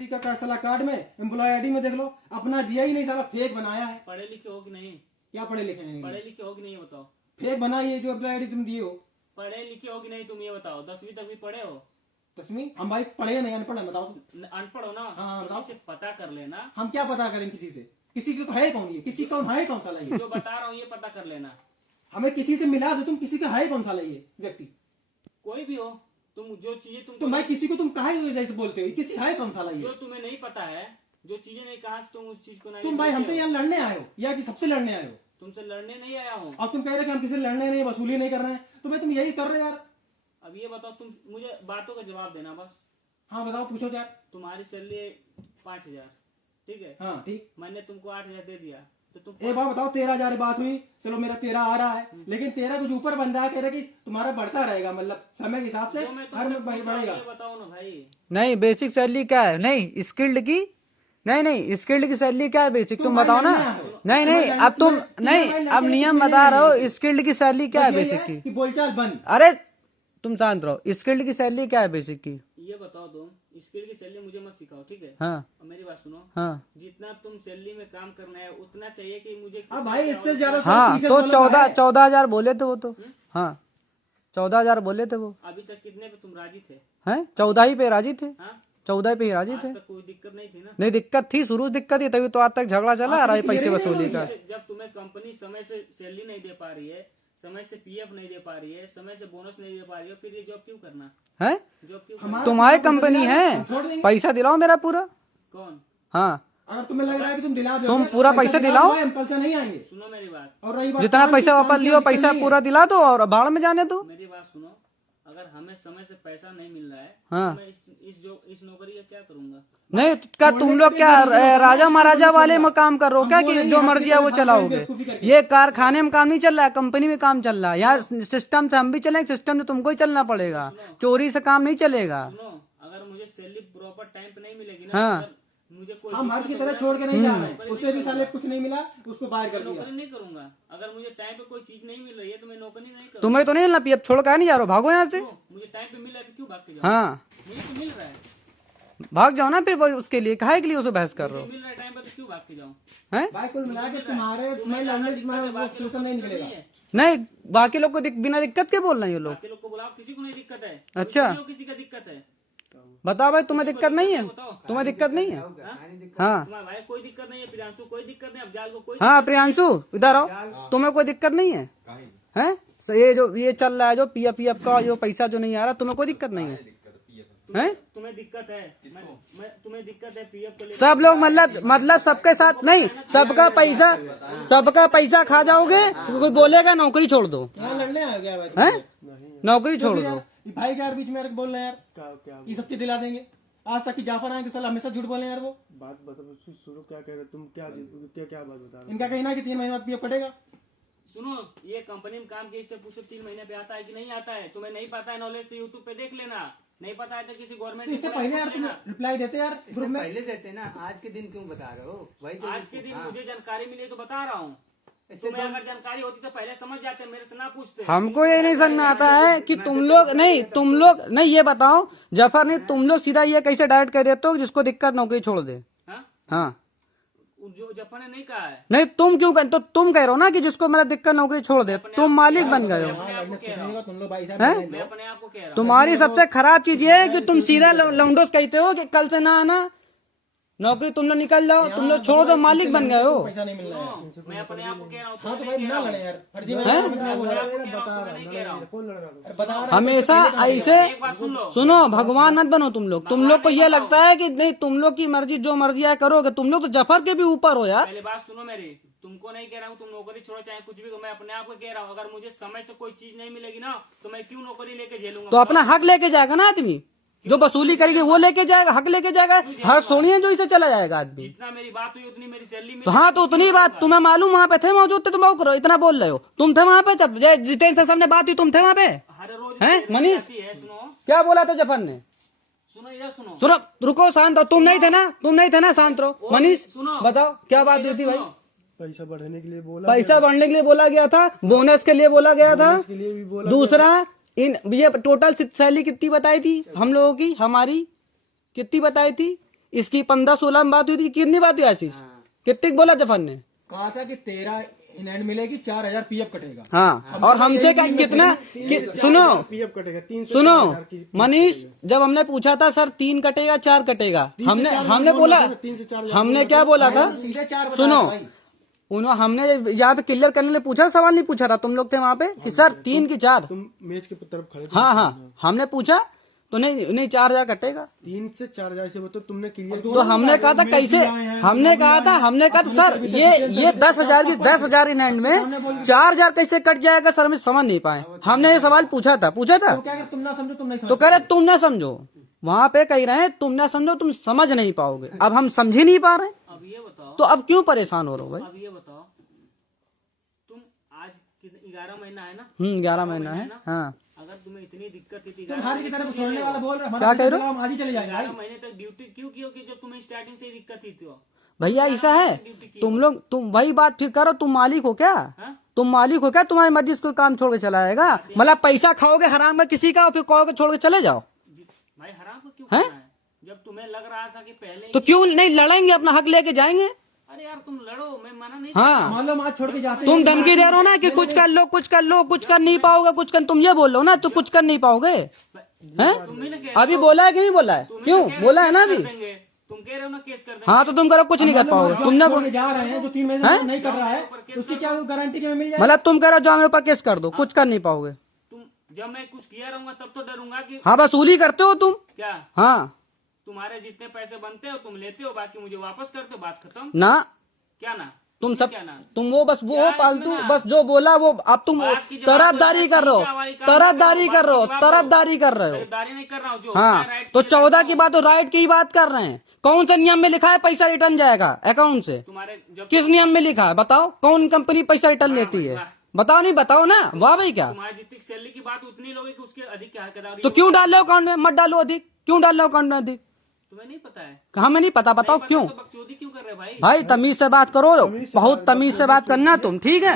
का साला कार्ड में एम्प्लॉय आईडी में देख लो, अपना दिया ही नहीं, साला फेक बनाया है। पढ़े लिखे हो कि नहीं? क्या पढ़े लिखे नहीं? पढ़े लिखे हो कि नहीं बताओ। फेक बनाई है जो एम्प्लॉय आईडी तुम दिए हो। पढ़े लिखे हो कि नहीं तुम ये बताओ। 10वीं तक भी पढ़े हो? 10वीं? हम भाई पढ़े नहीं, अनपढ़ है, बताओ। अनपढ़ हो ना? हाँ, बताओ। किसी से पता कर लेना। हम क्या पता करें किसी से? किसी को है कौन ये? किसी कौन है कौन साला ये? जो बता रहा हूँ ये पता कर लेना। हमें किसी से मिला दो, तुम किसी का है कौन साला ये व्यक्ति? कोई भी हो, तुम जो चीजें तुम भाई किसी को तुम कहा जैसे बोलते हो, किसी है कौन साला जो ये? तुम्हें नहीं पता है, जो चीजें नहीं कहा तुम उस चीज को नहीं। तुम भाई हमसे यहाँ लड़ने आए हो या कि सबसे लड़ने आए हो? तुमसे लड़ने नहीं आया हूँ। और तुम कह रहे हो कि हम किसी से लड़ने नहीं, वसूली नहीं कर रहे हैं, तो भाई तुम यही कर रहे हो यार। अब ये बताओ, तुम मुझे बातों का जवाब देना बस। हाँ बताओ, पूछो क्या? तुम्हारी सैलरी 5000, ठीक है? हाँ ठीक। मैंने तुमको 8000 दे दिया तो तुम एक बात बताओ, 13,000 बात हुई, चलो मेरा 13 आ रहा है, लेकिन 13 कुछ ऊपर बन रहा है, कह रहे कि तुम्हारा बढ़ता रहेगा, मतलब समय के हिसाब से जो मैं हर तुमसे भाई पूछ रहा हूँ बढ़ेगा। ये बताओ ना भाई। नहीं, बेसिक सैलरी क्या है? नहीं स्किल्ड की, नहीं स्किल्ड की सैलरी क्या है बेसिक? तुम भाई बताओ ना। लड़ने आए हो। नहीं अब तुम नहीं, अब नियम बता रहे हो स्किल्ड की सैलरी क्या है बस यही बेसिक है की? कि बोलचाल बंद। अरे तुम शांत रहो, स्किल्ड की सैलरी क्या है बेसिक की? ये बताओ तुम, स्किल की सैलरी मुझे मत सिखाओ, ठीक है? हाँ और मेरी बात सुनो। हाँ जितना तुम सैलरी में काम करना है उतना चाहिए कि मुझे। अब भाई इससे ज्यादा हाँ, तो 14,000 बोले थे वो तो। हाँ 14,000 बोले थे वो। अभी तक कितने पे तुम राजी थे? हैं 14 ही पे राजी थे, हाँ? 14 पे ही राजी आज थे। तक कोई दिक्कत नहीं थी ना? नहीं दिक्कत थी, शुरू से दिक्कत थी, तभी तो आज तक झगड़ा चला आ रहा है पैसे वसूली का। जब तुम्हें कंपनी समय से सैलरी नहीं दे पा रही है, समय से पीएफ नहीं दे पा रही है, समय से बोनस नहीं दे पा रही है, फिर ये जॉब क्यों करना? है जॉब क्यों करना? तुम्हारी कंपनी है, पैसा दिलाओ मेरा पूरा। कौन? हाँ अगर तुम्हें लग रहा है कि तुम दिला दो, तुम पूरा पैसा दिलाओ। हम कल से नहीं आएंगे। सुनो मेरी बात। और रही बात जितना काम की, पैसा काम वापस की लियो दिक्कत पैसा नहीं है। पूरा दिला दो और भाड़ में जाने दो। मेरी बात सुनो, अगर हमें समय से पैसा नहीं मिल रहा है हाँ। तो मैं इस नौकरी का क्या करूंगा? नहीं क्या तुम लोग क्या राजा महाराजा वाले में काम कर रहे हो क्या कि जो मर्जी है वो चलाओगे? ये कारखाने में काम नहीं चल रहा है, कंपनी में काम चल रहा है यार। सिस्टम से हम भी चलें, सिस्टम से तुमको ही चलना पड़ेगा, चोरी से काम नहीं चलेगा। सुनो, अगर मुझे सैलरी प्रॉपर टाइम पे नहीं मिलेगी ना, हाँ। अगर मुझे कोई हम हर की दिक्कत तरह होगी छोड़ के नहीं जा रहे हैं, नौकरी उससे नहीं भी साले करूंगा। कुछ नहीं मिला, उसको बाहर कर दिया। नौकरी नहीं करूंगा। अगर मुझे टाइम पे कोई चीज नहीं मिल रही है तो मैं नौकरी नहीं करूंगा। तुम्हें तो नहीं मिलना, अब छोड़ कर नहीं जा रहे हो, भागो यहाँ से। मुझे टाइम पे मिल रहा है तो क्यों भाग के जाऊँ? हाँ मुझे तो मिल रहा है। भाग जाओ ना फिर, उसके लिए काहे के लिए उसे बहस कर रहे हो? मिल रहा है टाइम पे तो क्यों भाग के जाऊँ? हैं? भाई कुल मिला के तुम्हारे लैंग्वेज में वो सोल्यूशन नहीं निकलेगा। नहीं बाकी लोग को बिना दिक्कत के बोल रहे हैं ये लोग। बाकी लोग को बुलाओ, किसी को नहीं दिक्कत है। अच्छा। मुझे किसी का दिक्कत है? बताओ भाई, तुम्हें दिक्कत नहीं है? तुम्हें दिक्कत नहीं है? हाँ तुम्हारे भाई कोई दिक्कत नहीं है, प्रियांशु कोई दिक्कत नहीं, अफजाल को कोई हाँ प्रियांशु इधर आओ, तुम्हें कोई दिक्कत नहीं है? हैं ये जो ये चल रहा है जो पीएफ का जो पैसा जो नहीं आ रहा, तुम्हें कोई दिक्कत नहीं है? हैं? तुम्हें दिक्कत है? मैं तुम्हें दिक्कत है पीएफ को लेकर? सब लोग मतलब सबके साथ नहीं, सबका पैसा खा जाओगे तो कोई बोलेगा नौकरी छोड़ दो? यहाँ लड़ने आ गया भाई। हैं? नौकरी छोड़ दो। ये भाई का यार बीच में यार बोल रहे हैं यार, ये सब चीज दिला देंगे। आज तक की जापान आएंगे साला हमेशा झूठ बोले यार। वो बात बताओ, शुरू क्या कह रहे तुम? क्या क्या बात बता रहे? इनका कहना है कि 3 महीने बाद पीएफ कटेगा। सुनो, ये कंपनी में काम किए इससे पूछो 3 महीने पे आता है कि नहीं आता है? तुम्हें नहीं पता है नॉलेज तो यूट्यूब पे देख लेना। नहीं पता है तो किसी गवर्नमेंट तो इससे पहले यार तुम रिप्लाई देते यार ग्रुप में। पहले देते ना, आज के दिन क्यों बता रहे हो? वही तो आज के दिन मुझे जानकारी मिली तो बता रहा हूँ। तुम्हें अगर जानकारी होती तो पहले समझ जाते, मेरे से ना पूछते। हमको ये नहीं समझ में आता है कि तुम लोग नहीं ये बताओ जफर, नहीं तुम लोग सीधा ये कैसे डायरेक्ट कह देते हो जिसको दिक्कत नौकरी छोड़ दे? हाँ? हाँ जो जफर ने नहीं कहा है। नहीं तुम क्यों तो तुम कह रहे हो ना कि जिसको मतलब दिक्कत नौकरी छोड़ दे, तुम मालिक बन गए हो। तुम लोग भाई साहब हैं? मैं अपने आप को कह रहा हूँ। तुम्हारी सबसे खराब चीज ये है कि तुम सीधा लौंडोस कहते हो कि कल से ना आना, नौकरी तुम लोग निकल जाओ, तुम लोग छोड़ दो, मालिक बन गए हो। पैसा नहीं मिल रहा है। मैं अपने आप को कह रहा हूँ, हाँ तो तुम्हें भाई नहीं ना कह रहा लड़े हूँ। यार, फर्जी में मैं अपने आप को कह रहा हूँ, तुम्हें नहीं कह रहा हूँ। कौन लड़ रहा था? बता रहा हमेशा ऐसे एक बात सुन लो। सुनो, भगवान मत बनो तुम लोग को ये लगता है कि नहीं तुम लोग की मर्जी जो मर्जी है करोगे, तुम लोग तो जफर के भी ऊपर हो यार। पहले बात सुनो मेरी, तुमको नहीं कह रहा हूँ तुम नौकरी छोड़ो चाहे कुछ भी, मैं अपने आप को कह रहा हूँ अगर मुझे समय से कोई चीज नहीं मिलेगी ना तो मैं क्यों नौकरी लेके झेलूंगा? तो अपना हक लेके जाएगा ना आदमी, जो वसूली करेगी वो लेके जाएगा, हक लेके जाएगा। हर सोनिया जो इसे चला जाएगा आदमी। जितना मेरी बात हुई उतनी मेरी सैलरी तो हाँ तो उतनी बात तुम्हें मालूम, वहाँ पे थे मौजूद थे, तुम वो करो इतना बोल रहे हो। तुम थे वहाँ पे जब जितेंद्र से सबने बात हुई, तुम थे वहाँ पे? हर रोज हैं मनीष? है। सुनो क्या बोला था जफर ने? सुनो इधर सुनो। सुनो रुको, शांत रहो। तुम नहीं थे ना, शांत रहो। मनीष सुनो, बताओ क्या बात हुई थी भाई? पैसा बढ़ने के लिए बोला, पैसा बढ़ने के लिए बोला गया था, बोनस के लिए बोला गया था, के लिए भी बोला। दूसरा ये टोटल सैलरी कितनी बताई थी हम लोगों की, हमारी कितनी बताई थी? इसकी 15-16 में बात हुई थी, कितनी बात हुई आशीष? कितनी बोला जफर ने? कहा था कि 13 इन हैंड मिलेगी, 4000 पीएफ कटेगा। हाँ, और हमसे कितना सुनो पीएफ कटेगा 3 सुनो मनीष, जब हमने पूछा था सर 3 कटेगा 4 कटेगा, हमने बोला, 3 से 4 हमने क्या बोला था? सीधे 4 सुनो, उन्होंने हमने यहाँ पे क्लियर करने लिए पूछा, सवाल नहीं पूछा था, तुम लोग थे वहाँ पे कि सर 3 की 4। तुम मेज की तरफ खड़े थे। हाँ, हमने पूछा तो नहीं 4000 कटेगा। 3 से 4000 से वो तो तुमने क्लियर तो हमने कहा था कैसे, हमने कहा था सर ये 10,000 इन हैंड में 4000 कैसे कट जाएगा सर, हमें समझ नहीं पाए। हमने ये सवाल पूछा था। क्या अगर तुम ना समझो तुम नहीं तो कह रहे तुम ना समझो, वहाँ पे कह रहे हैं तुम ना समझो, तुम समझ नहीं पाओगे। अब हम समझ ही नहीं पा रहे, अब ये बताओ, तो अब क्यों परेशान हो रहे हो भाई? अब ये बताओ, तुम आज 11 महीना है ना? 11 महीना है। हाँ, अगर तुम्हें इतनी दिक्कत थी, तुम्हारी की तरफ छोड़ने वाला बोल रहे, क्या कह रहे हो? हम आज ही चले जाएंगे भाई। 11 महीने तक ड्यूटी क्यों की होगी जब तुम्हें स्टार्टिंग से ही दिक्कत थी? तो भैया ऐसा है, तुम वही बात फिर करो, तुम मालिक हो क्या? हाँ? तुम मालिक हो क्या? तुम्हारी मर्जी से कोई काम छोड़ के चला आएगा? मतलब पैसा खाओगे हराम में किसी का, और फिर कहोगे छोड़ के चले जाओ? भाई हराम को क्यों करना है? जब तुम्हें लग रहा था कि पहले तो क्यों नहीं लड़ेंगे, अपना हक लेके जाएंगे? अरे यार तुम लड़ो, मैं मना नहीं हाँ, मान लो आज छोड़ के जाते तुम धमकी दे रहे हो ना कि कुछ कर लो, कुछ कर लो, कुछ कर नहीं पाओगे, कुछ कर, तुम ये बोल रहे हो ना, तो कुछ कर नहीं पाओगे हैं? तुम्ही ना कह अभी बोला है कि नहीं बोला है? क्यों बोला है ना अभी? तुम कह रहे हो ना केस कर देंगे। हाँ, तो तुम करो कुछ नहीं कर पाओगे। तुमने छोड़ के जा रहे हैं जो 3 महीने से नहीं कर रहा है, उसकी क्या गारंटी कि मैं मिल जाए? मतलब तुम कह रहे हो जो मेरे ऊपर केस कर दो, कुछ कर नहीं पाओगे। तुम जब मैं कुछ किया रहूंगा तब तो डरूंगा कि हाँ, वसूली करते हो तुम। क्या हाँ तुम्हारे जितने पैसे बनते हो तुम लेते हो, बाकी मुझे वापस करते हो, बात खत्म। ना, क्या ना तुम सब क्या ना? तुम वो बस वो क्या फालतू इसमें ना? बस जो बोला वो, अब तुम बात की जवाब तरफदारी कर रहे हो, तरफदारी कर रहे हो, तरफदारी कर रहे हो। खरीदारी नहीं कर रहा हूँ जो हाँ, तो 14 की बात हो, राइट की बात कर रहे हैं। कौन सा नियम में लिखा है पैसा रिटर्न जाएगा अकाउंट से? तुम्हारे जब किस नियम में लिखा है बताओ? कौन कंपनी पैसा रिटर्न लेती है? बताओ, नहीं बताओ ना। वाह भाई, क्या तुम्हारी जितनी सैलरी की बात उतनी लोगे कि उसके अधिक क्या हकदार? तो क्यों डाल रहे हो अकाउंट में? मत डालो अधिक, क्यों डाल रहे हो अकाउंट में अधिक? तुम्हें नहीं पता है? हमें नहीं पता, बताओ क्यों? तो बकचोदी क्यों कर रहे भाई? भाई तमीज से बात करो, बहुत तमीज से बात करना तुम, ठीक है?